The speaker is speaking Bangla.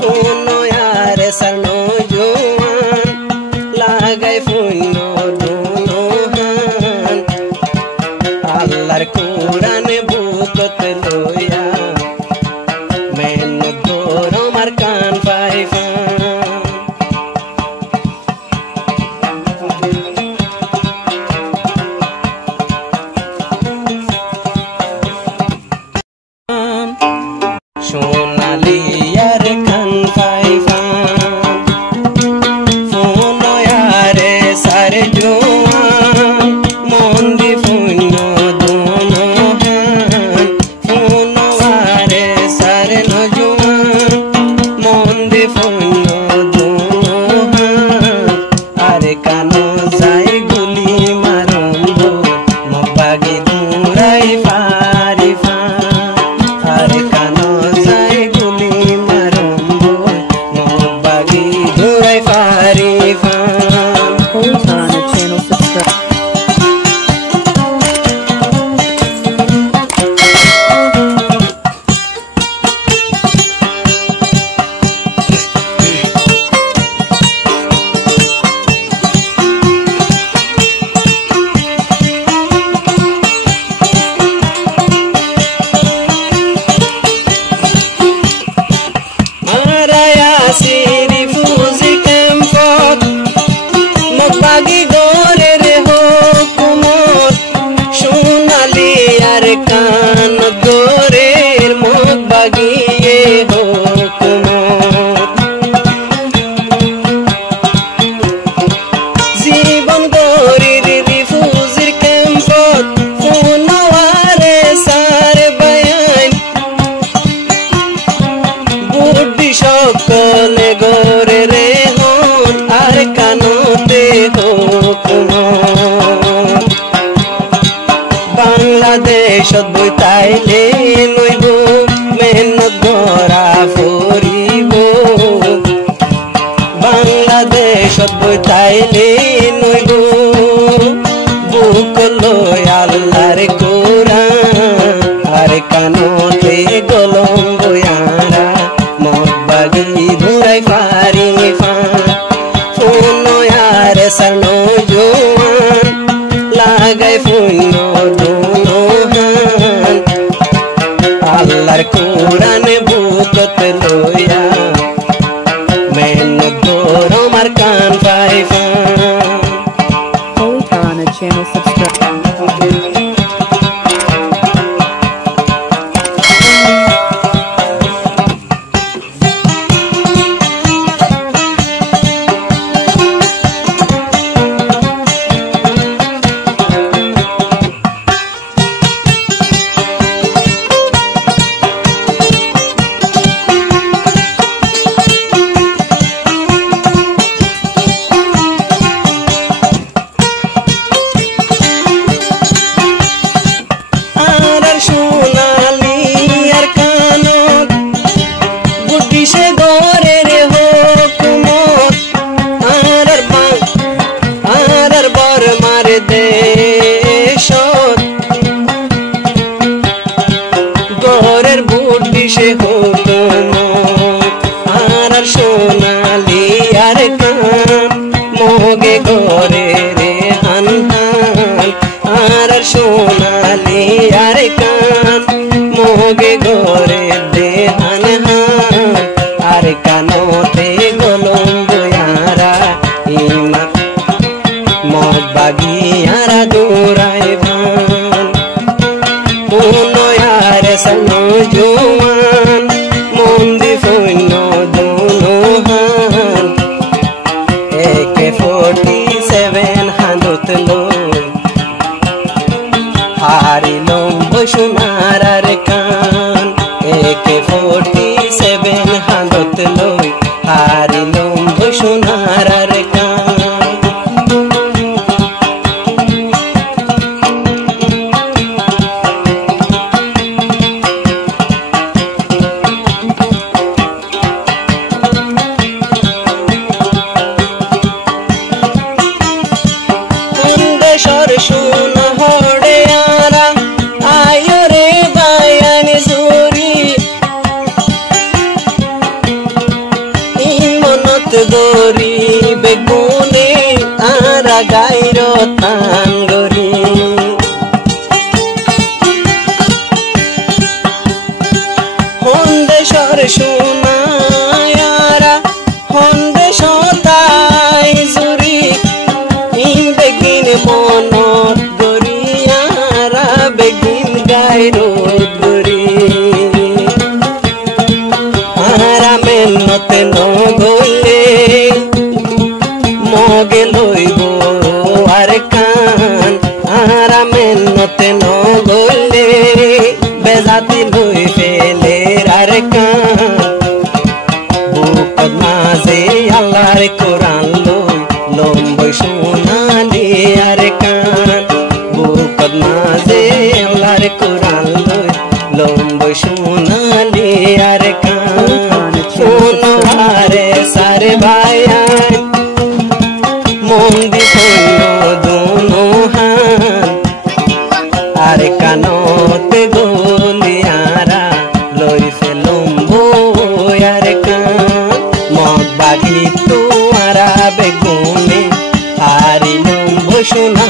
Funo yare sarno juan lagai funo dunohan allar Quran bukot loya men goro markan faifan Sonali yare kan faifan Funo yare sare juan mondi funo dunohan Funo yare sare no juan mondi funo dunohan are kano jai guli marombo mobagi durai farifan are kano jai guli marombo mobagi durai farifan Hontana channel subscribe. Maraya siri fuzi kempot Mobagi gore re hokumot Shunali arkan gore mobagi ye hokumot Zibon gori ri fuzir kempot Funaware sare bayan বুদ্ধি সকলে গরে রে হন আর কানতে হুকুমত বাংলাদেশ বইতাইলে নইব মেহনত গড়া ফরিব বাংলাদেশ বইতাইলে নইব বুক লয় আল্লাহর কোরআন আর কানতে গলম বয়ারা মব্বাগি ধুরাই ফারিফান ফুনো ইয়ারে সারনো জোয়ান লাগাই ফুনো দুনোহান আল্লাহর কোরআন বুকত লইয়া মেহনত গরো মারকান ফাইফান Hontana channel subscribe. মেনতে নগলে মগে লইব আর কান আরা মেনতে নগলে বেজাতি লই ফেলে আর কান বুকত মাঝে আল্লাহর কোরআন লই লম্বই সোনালি আর কান বুকত মাঝে আল্লাহর কোরআন লই লম্বই সোনালি আর কান শোনো আরে সারে ভাইয়া মন দিল দোনো হান আর কানতে গলিয়ারা লই ফেলুম বই আর কান মগ বাগি তো আরা বেগুনে হারিলুম বসুনা